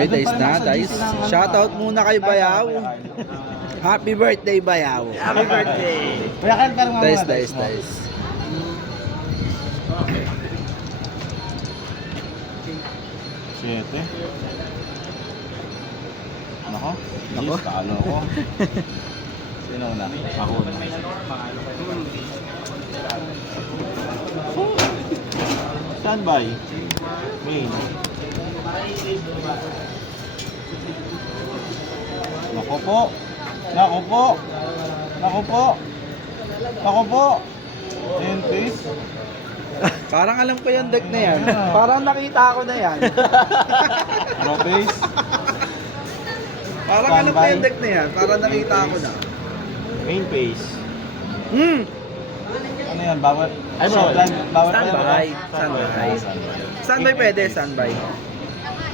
Okay, dice na, dice. Shoutout muna kay Bayaw. Happy birthday, Bayaw. Happy birthday! Kuya Ken, pero nga Dice, muna, dice, mo. dice. Siyete. Nako. Nako. Jeez, talo ko. Sino na? Ako na. Standby. Main. Nako po. Nako po. Nako po. Nako po. Ayan, please. Parang alam ko yung deck na yan. Parang nakita ko na yan. Face. Parang alam ko yung deck na yan. Parang nakita ko na. Main face. Hmm! Ano yan? Bawat... Ay, bro. Bawat Standby. Standby. Standby pwede, standby.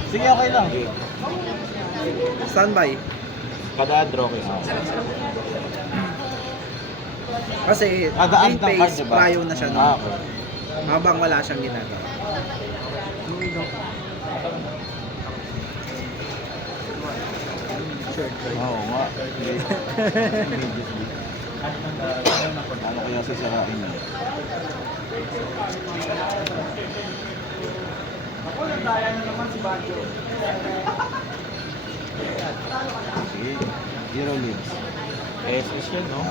Sige, okay lang. Standby. Kada draw kayo. Kasi Daan green ng card, phase, diba? prayo na siya Ah, nun. okay. Habang wala siyang ginagawa. Oo nga. Immediately. Ano kaya sasarain niya? Ako, nagdaya na naman si Banjo. Sige. Zero leads. SS yun, no?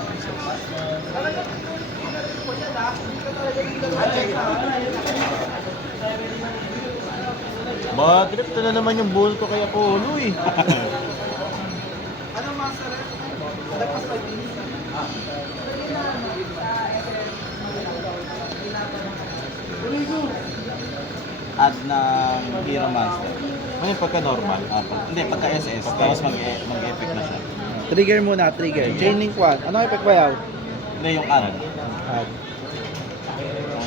Madrip na naman yung bull ko kay Apollo eh. Ano master? Tapos 5 minutes na. Add ng Hero Monster. Ano yung pagka normal? Hindi, pagka SS. Tapos mag-effect na siya. Trigger muna, trigger. Chain link 1. Ano effect Bayaw? Hindi, yung add. Add.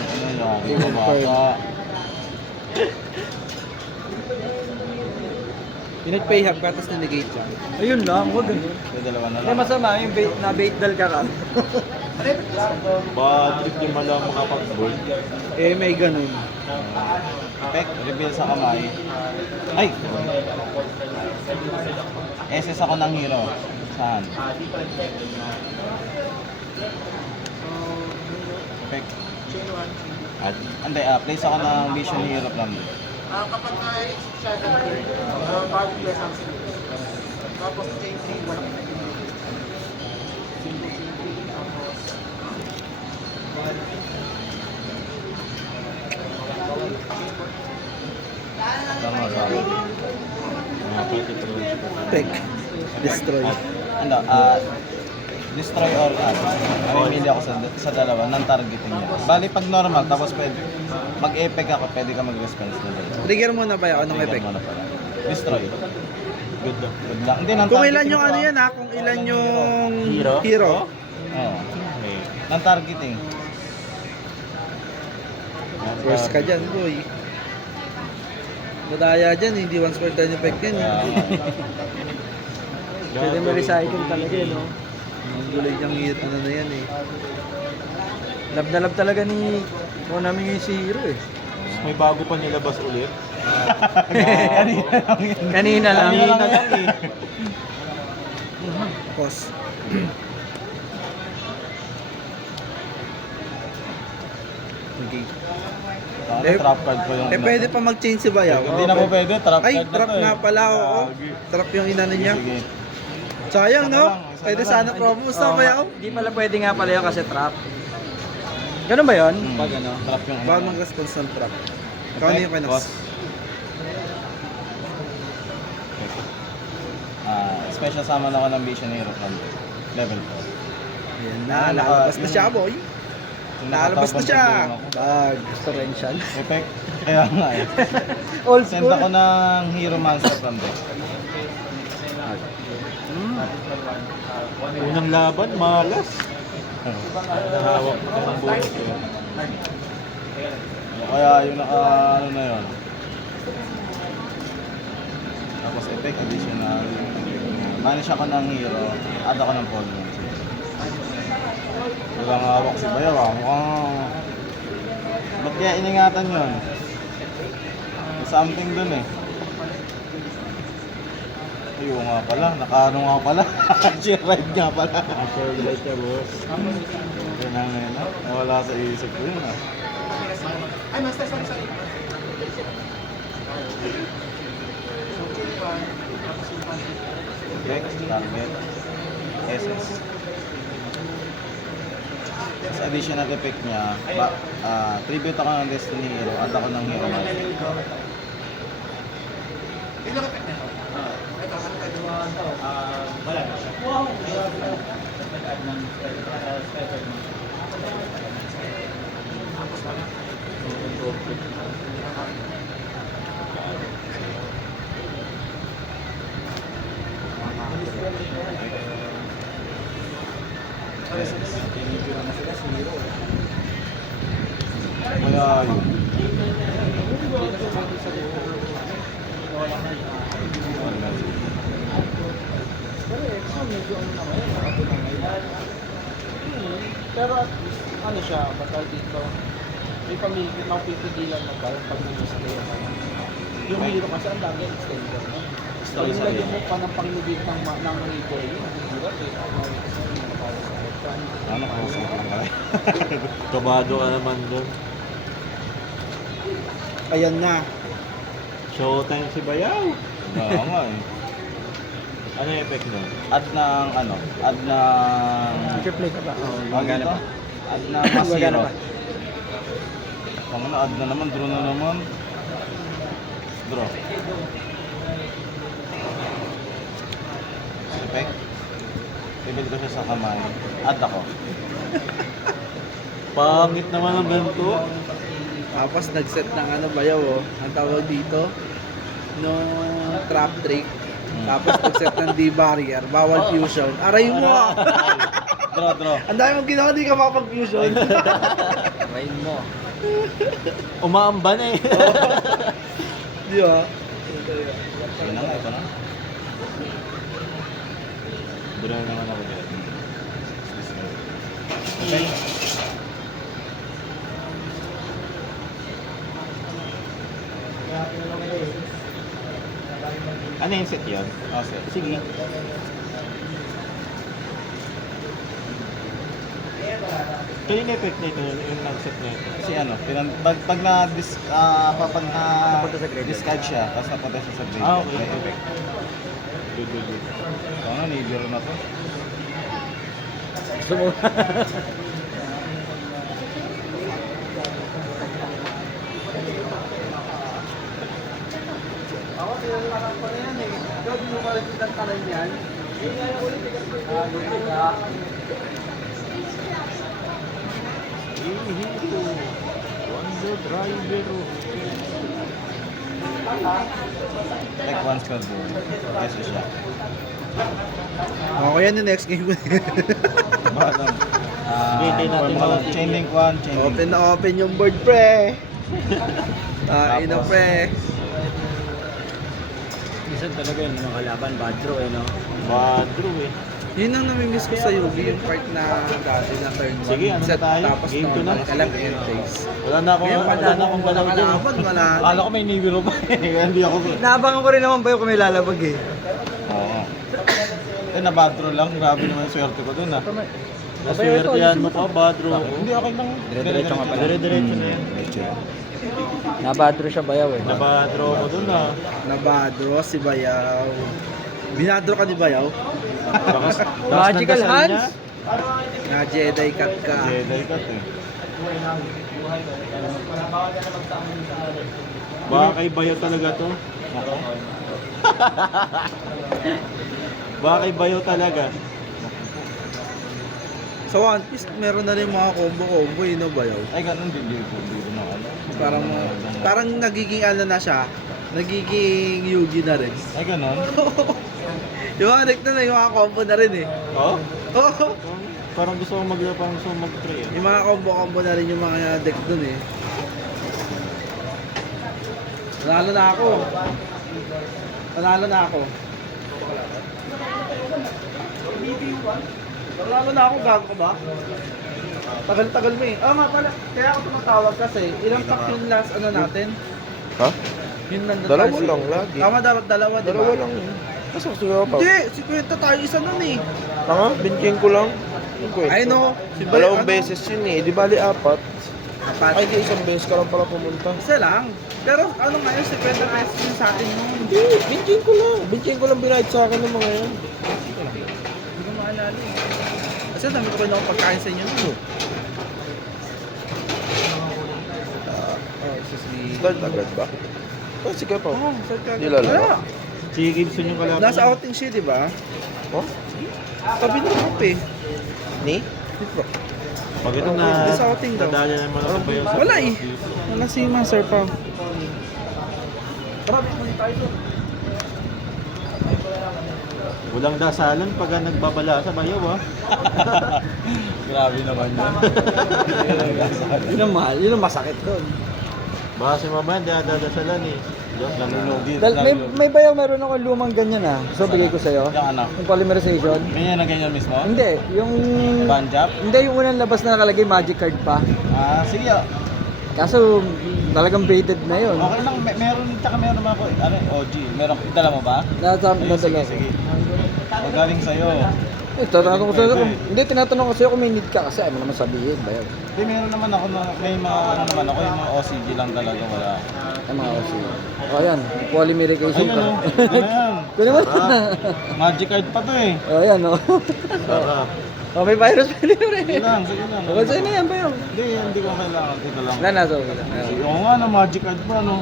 Ano yan? Yung Yung bata. Pinag-pay hub ka, tapos na-negate siya. Ayun lang, huwag ganun. Yung dalawa na Hindi lang. masama yung bait, na bait dal ka ka. Madrip yung malang makapag-bull. Eh, may ganun. Effect, reveal sa kamay. Ay! SS ako ng hero. Saan? Effect. At Hindi, place ako ng Vision Hero from there. Kapag na-exit siya ng turn, body plus ang skill. Tapos chain 3, wala ka na. Tama, tama. mga particular. Tech. Destroy. Ano, destroy all mamimili ako sa dalawa ng targeting niya. Bali, pag normal, tapos pwede, mag-effect ako, pwede ka mag-response na dalawa. Trigger muna Bayaw. Anong effect? Trigger mo na pala. Destroy. Good lang. Good luck. Hindi, ng Kung targeting ilan yung ko, ano yan ha? Kung ilan yung Hero? hero. Oo. Okay. Ng targeting. First ka dyan, boy. Madaya dyan, hindi once per turn effect yan. Pwede mo recycle talaga eh, no? Ang gulay niyang hero, ano na yan eh. Love na love talaga ni Konami yung si Hero eh. May bago pa nilabas ulit. Kanina lang. Kanina lang yan eh. Pause. Okay. Ano, Eh, trap card pa yung... Eh, pwede pa mag-change si Bayaw. Hindi na po pwede, trap Ay, card na trap to eh. nga pala, oo. Gagi. Trap yung inano niya. Sige. Sayang, Isa na no? lang, isa Pwede na lang. sana promos na, Bayaw. Hindi pala pwede nga pala yun kasi trap. Ganun ba yun? Pag ano, trap yung... Bawal mag-response ng trap. Ikaw ano yung Boss. pinas? Special summon ako ng Vision Hero from level 4. Ayan na, lalabas na siya, boy. Lalabas na siya. Bag. Torrential. Effect. Kaya nga eh. Old Send school. ako ng Hero Monster from there. Unang laban, malas. Nahawak ko ng bonus ko. Kaya yung naka ano na yun. Tapos effect additional. Manish ako ng hero. Add ako ng polygon. Walang hawak si Bayaw ah. Mukhang... Ba't kaya iningatan yun? May something dun eh. Ayun nga pala, nakaano nga pala. Share ride nga pala. Share light ka, boss. Yan na ngayon. Nawala sa isip ko yun ah. Ay, master, sorry. So, Chulpan, tapos yung pansit. Gex, Target, SS. Sa additional effect niya, tribute ako ng Destiny Hero at ako ng Hero Master. Yun lang effect na ito. Ito, ano tayo? Kaya yun. Pero ano siya, batal dito. May pamilya, mapipigilan mo ba yung pag-display mo? Yung hero kasi ang dami extender, no? So, yung lagyan mo pa ng panglubit ng reader, yun, ang hirap eh. Ano ko sa mga Kabado ka naman doon. Ayan na. Showtime si Bayaw. Oo nga eh. Ano yung effect nun? Add ng ano? Add ng... Play ka ba? Magana pa? Add ng Masiro. Ang ano, add na naman, draw na naman. Draw. Effect. Bibili ko siya sa kamay. Add ako. Pangit naman ang ganito. Tapos nag-set ng ano bayaw oh. Ang tawag dito. No trap trick. Tapos nag-set ng D-barrier. Bawal fusion. Aray mo ah. Draw. Ang dami mong ginawa, di ka makapag-fusion. Rain mo. Umaamba na eh. Di ba? Yun na nga, ito na. Bura naman ako dyan. Okay. Ano yung set yun? Okay. Sige. Kaya yung effect na ito, yung nag-set na ito. Kasi ano, pag discard siya, tapos napunta siya sa grade, Ah, okay. may effect. Good. Ano, nibiro na to. Gusto mo? Ako, tinalakan ko na yan eh. Ikaw, di mo malit ng tanan yan. Yun nga yung ulit. Wonder driver. Like one spell bro. Yes, siya. Okay yan yung next game. Bakit lang? Hindi natin mawag. Chain link 1, chain link Open na open yung board, pre. Ina, Tapos? pre. Minsan talaga yung mga kalaban, bad draw eh, no? Badro eh. Yun ang namimiss ko sa Yugi, yung part na dati na turn 1. Sige, ano na tayo? Tapos Game two na? normal ka lang end phase. Wala na akong Ngayon, galaw dyan. kalaban, wala. Akala ko may nibiro pa eh. Hindi ako. Naabangan ko rin naman ba yung kung may lalabag eh. Oo. Eh, nabadro lang. Grabe naman yung swerte ko dun ah. Naswerte yan mo pa, Badro. Hindi, okay lang. Dire-diretso nga pala. Dire-diretso na yan. Nabadro siya bayaw eh. Nabadro ko dun ah. Nabadro si Bayaw. Binadro ka ni Bayaw? Magical ng dasal hands? niya. Na Jedi cut ka. Jedi cut eh. Baka kay Bayo talaga to. Ako? Baka kay Bayo talaga. Sa One Piece, meron na rin mga combo-combo, yun o Bayaw. Ay, ganun din dito. Dito na ano. Parang nagiging ano na siya, nagiging Yugi na rin. Ay, ganun? Yung mga deck na yung mga combo na rin eh. Oh? Oo. Parang gusto kong mag-try ah. Yung mga combo-combo na rin yung mga deck dun eh. Panalo na ako. Panalo na ako. Panalo na ako, gago ka ba? Tagal-tagal mo eh. Nga pala, kaya ako tumatawag kasi ilang pack yung last ano natin? Ha? Yun nandun Dalawa tayo. lang lagi. Tama dapat dalawa, di ba? Dalawa lang yun. Mas gusto ko pa. Hindi, 50 tayo isa nun eh. Tanga, binking ko lang. Ay no, si Bay, Dalawang ano, beses yun eh. Di bali apat. apat. Ay, di isang beses ka lang pala pumunta. Isa lang. Pero ano nga yun, 50 pesos yun sa atin nun. Hindi, binking ko lang. Binking ko lang binayad sa akin ng mga yan. Hindi ko maalala eh. Kasi dami ko pa na akong pagkain sa inyo nun. Oh, excuse me. Start agad ba? Oh, sige pa. Oh, saan ka? Di lalaro. Wala. Si Gibson yung kalaban. Nasa outing siya, di ba? Oh? Tabi ng kape. Ni? Dito. Pag ito Hindi na, sa outing daw. dadala naman ako ba yun sa Wala eh. Wala si Master pa. Walang dasalan pag nagbabala sa bayaw ha. Grabe naman yun. Yun ang mahal, yun ang masakit doon. Baka si mama hindi dadasalan eh. Diyos lang Nalunugi. May bayaw, meron ako lumang ganyan ah. So bigay ko sa'yo. Yung anak. Yung polymerization. Ganyan na ganyan mismo? Hindi, yung... Banjap? Hindi, yung unang labas na nakalagay magic card pa. Ah, sige. Kaso talagang baited na yun. Okay lang, meron, tsaka meron naman ako, ano, OG. Meron, dala mo ba? Nasa, Sige, nadala ko. sige. Magaling sa'yo. Tinatanong ko sa'yo kung... Hindi, tinatanong ko sa'yo kung may need ka kasi ayaw mo naman sabihin, bayaw. Hindi, meron naman ako, may mga, ano naman ako, yung mga OCG lang talaga, wala. Ay mga kasi. O yan, polymerization Ayun, ka. oh. Ano yan? Kunin mo. Magic card pa to eh. O yan, o. Sarap. O, may virus pa rin. Sige lang, sige lang. O, sa'yo na yan, bayaw. Hindi ko kailangan. Ito lang. Wala na, so wala. Oo nga, na magic card pa, no?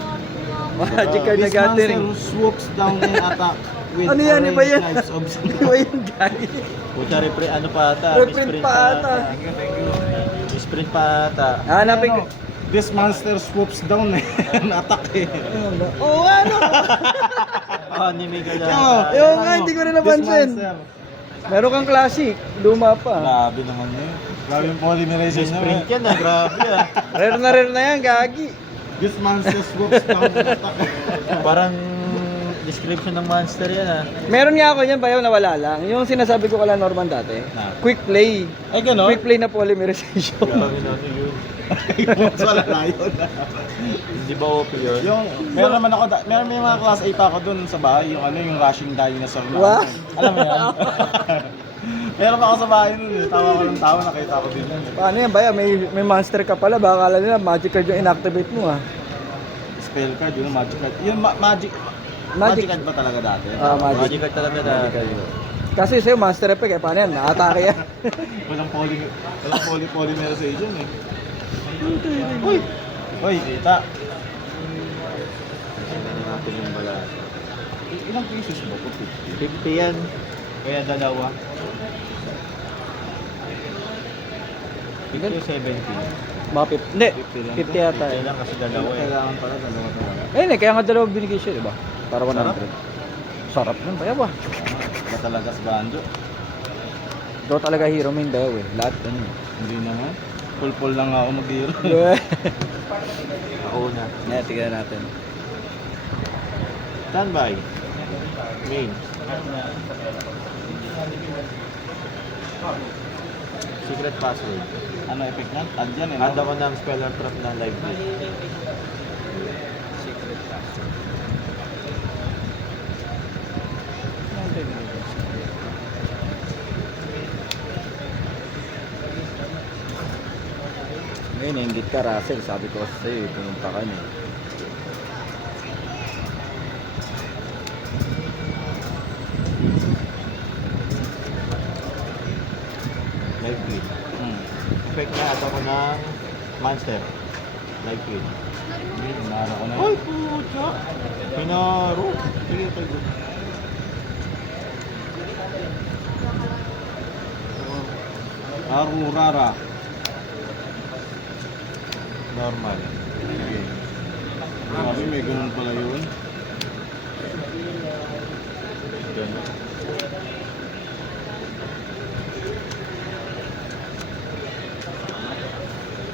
Magic card na This gathering. monster swoops down and attack with Ano yan, iba yan? knives of Di ba yung guy? Puta ano pa ata? Reprint pa ata. Misprint pa ata. Hanapin ko. This monster swoops down and attack eh. Oo nga, no? Anime ka lang. Yung nga, hindi ko rin napansin. This monster. Meron kang classic, luma pa. Grabe naman yun. Grabe yung polymerization Misprint niya. yan ah, grabe ah. Rare na yan, gagi. This monster swoops down and attack. Parang description ng monster yan ah. Meron nga ako yan, bayaw na wala lang. Yung sinasabi ko kala Norman dati. Na. Quick play. Ay, gano'n? Quick play na polymerization. Grabe na ano yun. Wala na yun. Hindi ba OP yun? Yung, meron naman ako, meron may mga class A pa ako dun sa bahay, yung ano, yung rushing dinosaur na. Wow. Alam mo yan? Meron pa ako sa bahay nun eh. Tawa ko ng tawa, nakita ko din yun. Paano yan, bayaw? May monster ka pala. Baka kala nila magic card yung inactivate mo ah. Spell card, yun, magic card. Yung magic card ba talaga dati? Ah, magic. Magic card talaga na. Kasi sa'yo, monster effect eh. Paano yan? Nakatake yan. Walang polymerization eh. Uy! Uy, kita. Tingnan natin yung bala. Ilang pieces ba ito? 50 yan. Kaya dalawa. 50 o 70? Mga 50. Hindi, 50 lang. 50 yata eh. Kailangan kasi dalawa eh. Kailangan pala dalawa talaga. Ayun eh, kaya nga dalawang binigay siya, di ba? Para 100. Sarap nun, bayaw ah. Ba talaga sa banjo? Ikaw talaga hero main bayaw eh. Lahat ano eh. Hindi naman. Pulpul lang ako mag-hero. Ako una. Ngayon, tignan natin. Standby. Main. Secret password. Ano effect niyan? Add yan eh. Add ako ng speller trap na live view. Ngayon, nainggit ka, Russell. Sabi ko kasi sa'yo, pumunta ka niya. Live view. Effect na add ako ng monster. Live view. Pinaro ko na Ay, yun. puta! Pinaro. Sige, tayo. Arurara. Normal. Kasi may ganun pala yun. Ganun.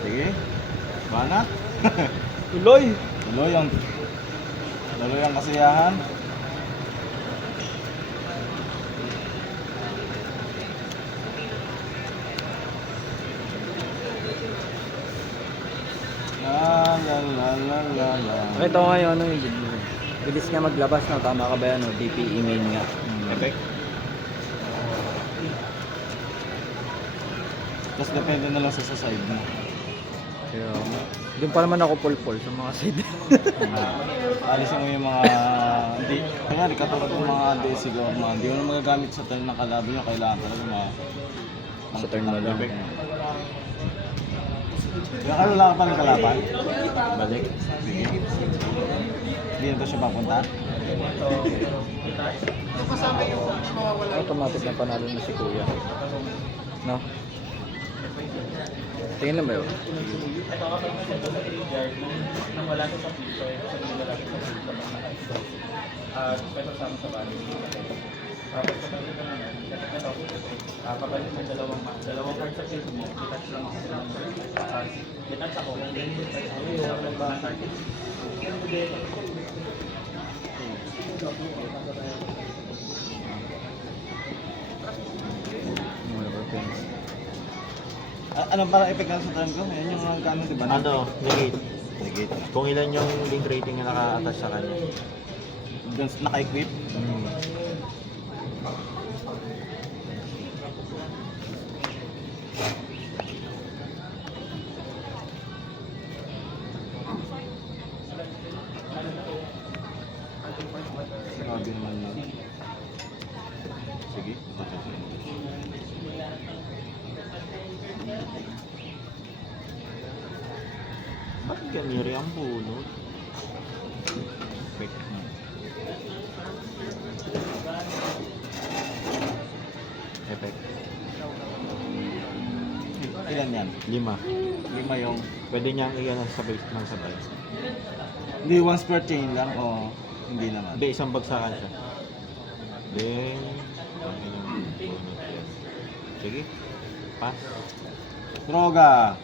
Sige. Banat. Tuloy! Tuloy ang kasiyahan. La la la la la la. Pakita ko ngayon ano yung video. Bilis nga maglabas, no? Tama ka ba yan, no? DPE main nga. Effect. Tapos depende na lang sa side mo. Kaya, doon pa naman ako pulpul sa mga side. Alisin mo yung mga, hindi, kaya katulad ng mga siguro, mga hindi mo na magagamit sa turn ng kalaban nyo, kailangan talaga Sa turn mo lang. Kaya ka wala ka pa ng kalaban? Balik. Sige. Hindi na ba siya papunta? Automatic na panalo na si Kuya. No? Tingin lang ba yun? Papalit ng dalawang cards sa field mo, detach lang ako ng detach ako, and then yung target. Anong parang effect ka sa turn ko? Yan yung mga gano'n, di ba? Ano, negate. Negate. Kung ilan yung link rating na naka-attach sa kanya. Doon naka-equip. Grabe naman yun. Sige. Bakit ganiri ang bunot? Effect. Effect. Ilan yan? 5. 5 yung... Pwede niyang iyan sabay ng sabay. Hindi once per chain lang o hindi naman? Hindi, isang bagsakan siya. Then, okay lang. Sige. Pass. Droga!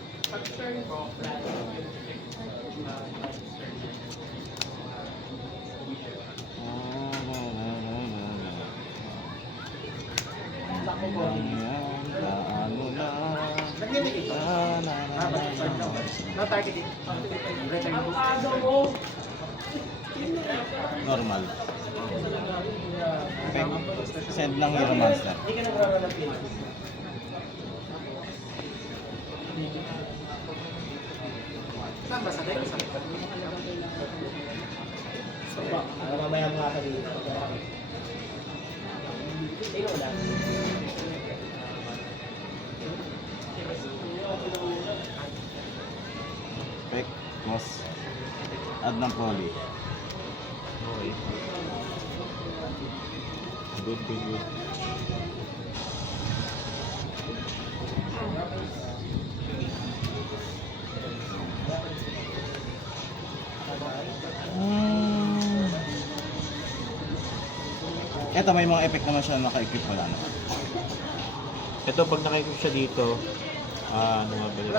No targeting. Normal. Okay. Send lang Hero Monster. Saan ba sa deck? Mamaya mga sabihin. Pek, boss. Add ng poly. Okay. Good, good, good. Eto may mga effect naman siya na naka-equip wala na. Ito, pag naka-equip siya dito, ano nga ba yun?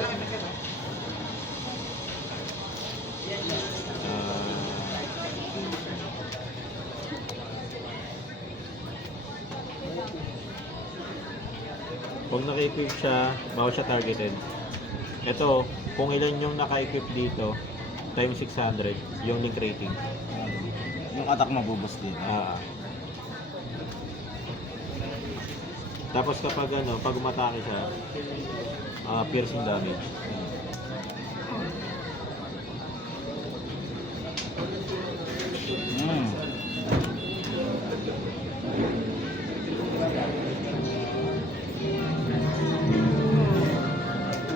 Pag naka-equip siya, bawal siya targeted. Ito, kung ilan yung naka-equip dito, times 600, yung link rating. Yung attack mabubos din. Tapos kapag ano, pag umatake siya, piercing damage.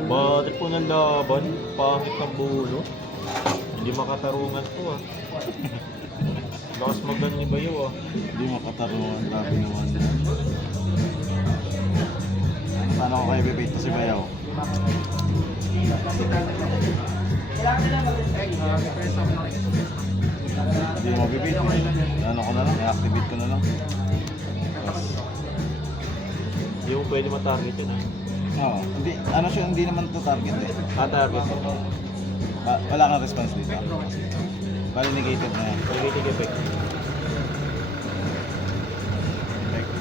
Bakit po ng laban? Pangit ng bulo. Hindi makatarungan to ah. Lakas magdan ni Bayo ah. Hindi makatarungan. Grabe naman yan. Paano ko kayo bibait to si Bayaw? Hindi mo bibait. Ano ko na lang, i-activate ko na lang. Yung pwede matarget yun ah. Oo. Hindi, ano siya, hindi naman to target eh. Target. Wala kang response dito. Bali negated na yan. Negative effect. Effect.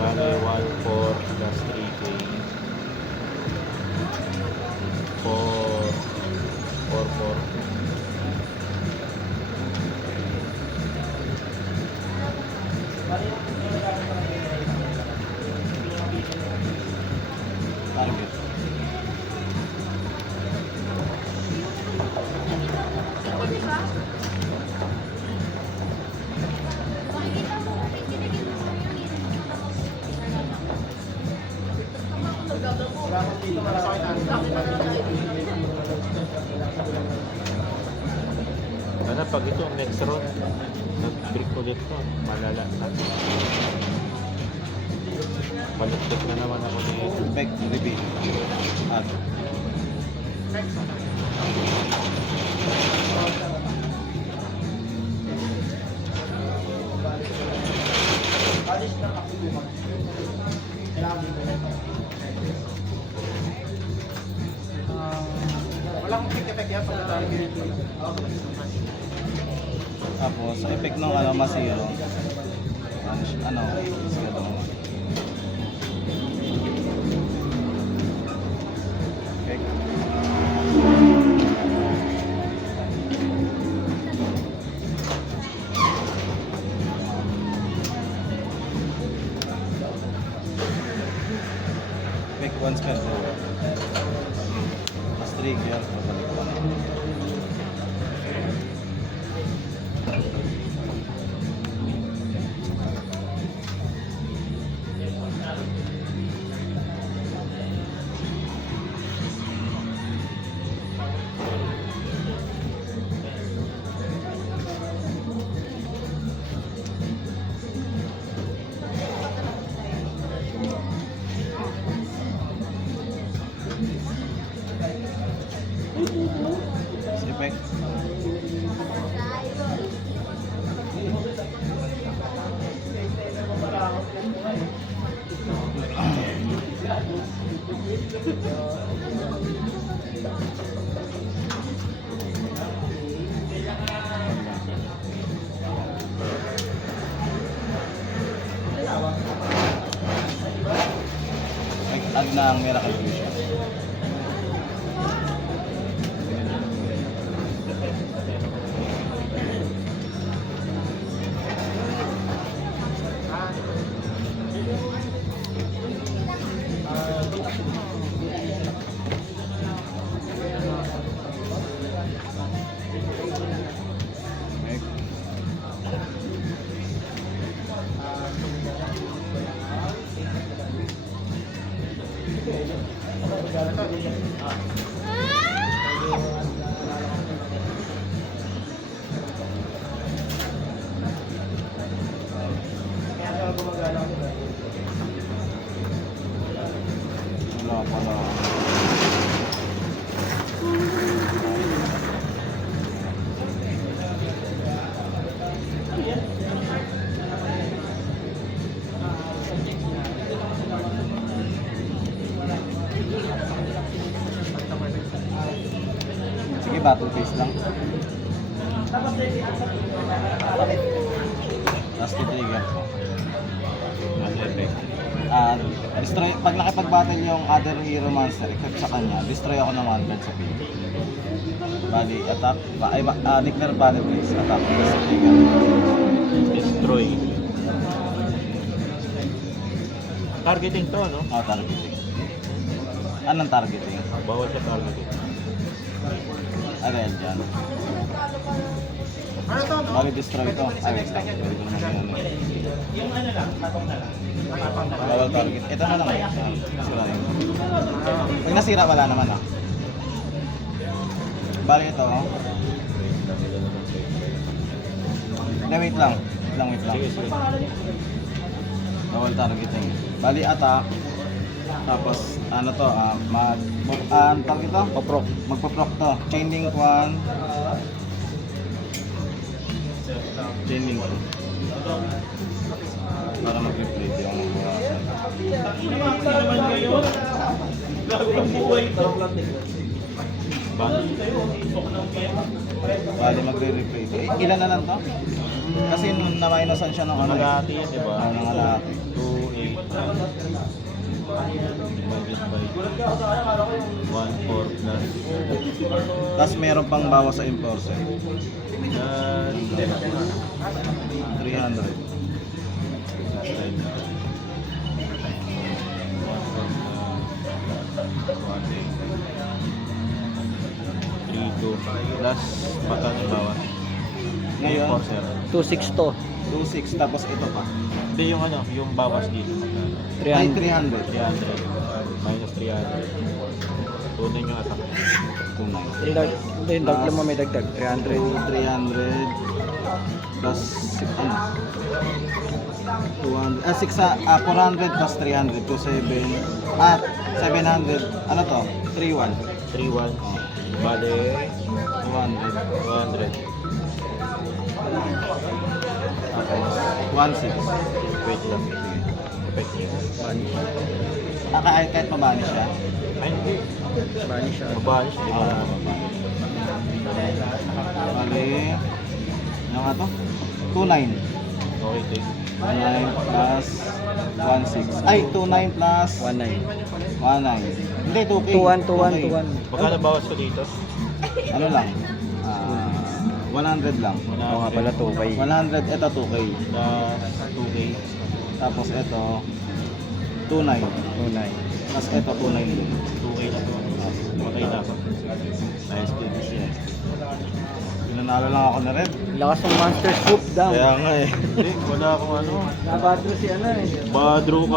Bali 1-4 plus 3K. 4 Ano, pag ito, next round, nag-break ulit to, malala na. Baluktot na naman ako ni Back, repeat. Add. Walang effect yan pag target. Tapos, sa effect ng ano, masiro. Ano, sige daw. Okay. Make one spell. Mas trigger. Babalik pa na. Effect. Add na ang Miracle Fusion. Wala pala. Sige, battle face lang. Last trigger. Ano effect. Destroy, pag nakipag-battle yung other hero monster except sa kanya, destroy ako ng 1 card sa field. Bali, attack, declare battle phase, attack, last trigger. Destroy. Targeting to, no? Targeting. Anong targeting? Bawal sa targeting. Ariel dyan. Bali, destroy to. Ay, wait lang. Pwede ko naman yun. Bawal target. Ito na lang. Sira yun. Pag nasira, wala naman ah. Bali ito. Wait lang. Wait lang. Sige, sige. Bawal targeting. Bali attack. Tapos ano to, tawag ito? Magpo-proc to. Chain link 1. Chain link 2. Para mag-replay yung buwasan. Bali magre-replay ito. Ilan na lang to? Kasi nung na-minusan siya ng ano eh. Malati yan, di ba? Nangalati. 2, 8, divided by 1/4 plus Tapos meron pang bawas sa enforcer. 300. Plus patang yung bawas. Ngayon, Enforcer. 2.6 to. 2.6 tapos ito pa. Hindi yung ano, yung bawas dito. Ay, 300. 300. 300 minus 300. Tunin yung attack. 2.9. Alert. Hindi, yung dagdag mo may dagdag. 300. 300 plus ano? 200 400 plus 300 to 7 700 ano to? 31 3-1. Bale, 200 200. tapos 16 Wait lang. Effect niya. kahit mabanish siya. Ay, hindi. Banish siya. Mabanish. Hindi pa Oo. naman mabanish. Bali ano nga to? 29 Okay, take. 29 plus 16 ay 29 plus 19. 19 hindi 2K 2-1, 2-1, 2-1. Magkano bawas ko dito? ano lang 100 lang Oo nga pala, 2K. 100 ito 2K Na 2K. tapos ito 29 2-9. tapos ito 29 din 2K na to. Okay na ako. nice finish yan nanalo lang ako na red Lakas ng Monster Scoop down. kaya nga eh Hindi, wala akong ano. Nabadro si ano eh. Badro ka.